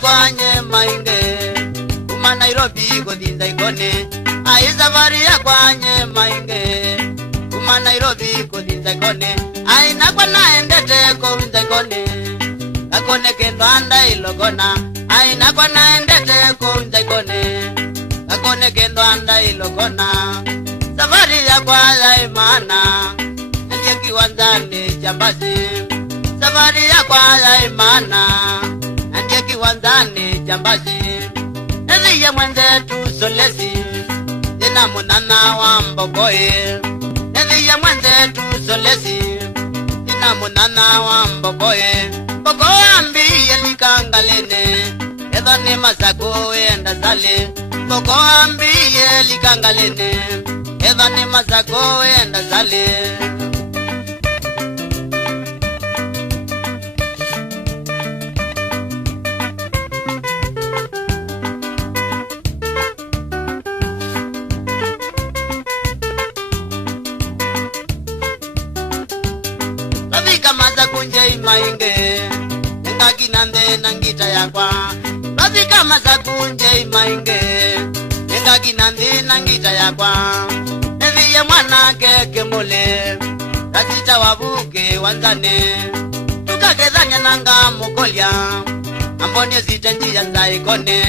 Kwanye mainge kuma Nairobi kodinda ikone aizavari ya kwanye mainge kuma Nairobi kodinda ikone aina kwa naendete kodinda ikone akone kendo anda ilogona aina kwa naendete kodinda ikone akone kendo anda ilogona safari ya kwaya imana ndiye kiwanzani jambazi safari ya kwaya imana ndiye kiwanzani jambazi Eziye mwenzetu solezi Dina munana wa mbogoye Eziye mwenzetu solezi Dina munana wa mbogoye Mbogo ambiye likangalene Ezo ni masako enda zale Mbogo ambiye likangalene Ezo ni masako enda zale Mainge Ngaki nande nangita yakwa Razika masakunje mainge Ngaki nande nangita yakwa Neziye mwana keke mole Razita wabuke wanzane Tukakezanya nanga mukolya Ambonye zitenji ya zaikone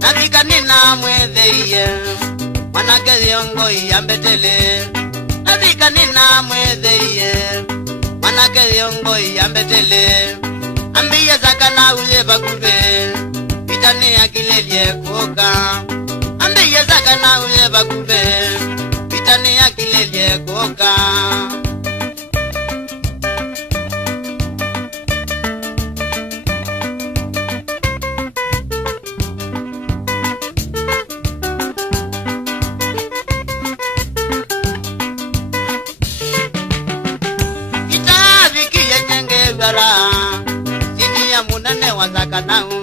Nazika nina mwezeiye Mwana keziongo iyambetele Nazika nina mwezeiye Manake yongo yambetele Ambiye zakana ule bakube Vitane akilelye koka Ambiye zakana ule bakube Vitane akilelye koka Sini ya munane wazakanau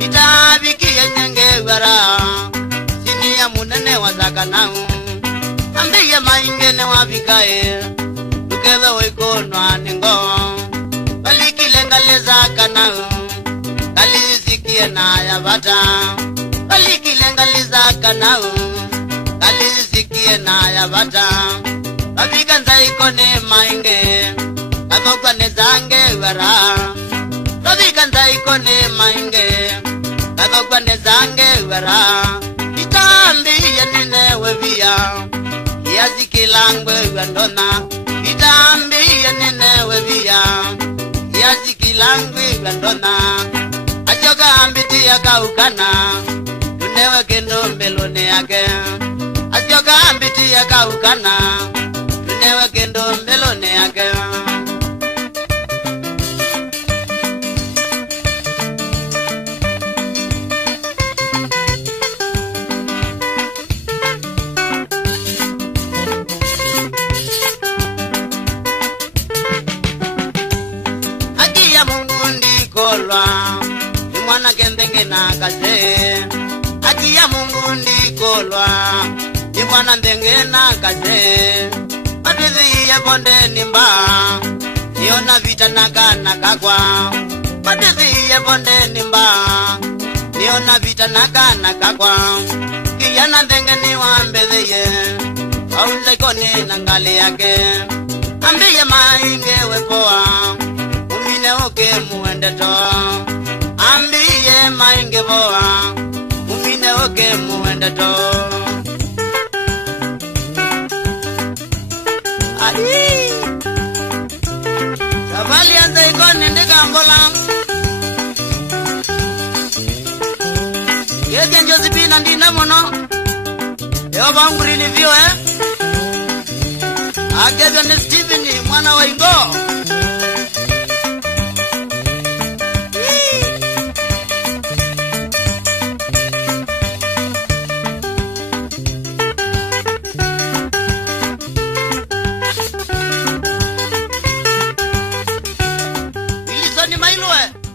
Itabikiye nyenge wara Sini ya munane wazakanau Ambiye maingene wabikaye Tukeza wikono aningo Balikile ngale zakanau Kalizisikie na yabata Balikile ngale zakanau Kalizisikie na yabata Babikanza ikone mainge Kabokwa nezange wara Babikanza ikone mainge Kabokwa nezange wara Itambi yenine wevia Kiazi kilangwe wandona Itambi yenine wevia Kiazi kilangwe wandona Achoka ambiti ya kaukana Tunewe kendo mbelone yake Achoka ambiti ya kaukana Tunewe kendo mbelone yake Mwana kendenge na kaze Haki ya Mungu ndikolwa Ni mwana ndenge na kaze Matizi ya bonde nimba Niona vita na kakwa Matizi ya bonde nimba Niona vita na kakwa Kijana ndenge ni wambezeye Waunza ikone na ngali yake Ambiye mainge wepoa Umine oke muende toa Ambiye mainge boa Umine oke muende toa Adi Savali anza ikone ndika ambola Yeke Josephine ndina mono Yo banguri ni vio Akeza ni Stephen mwana wa Ingo Ilisoni mailo Ujue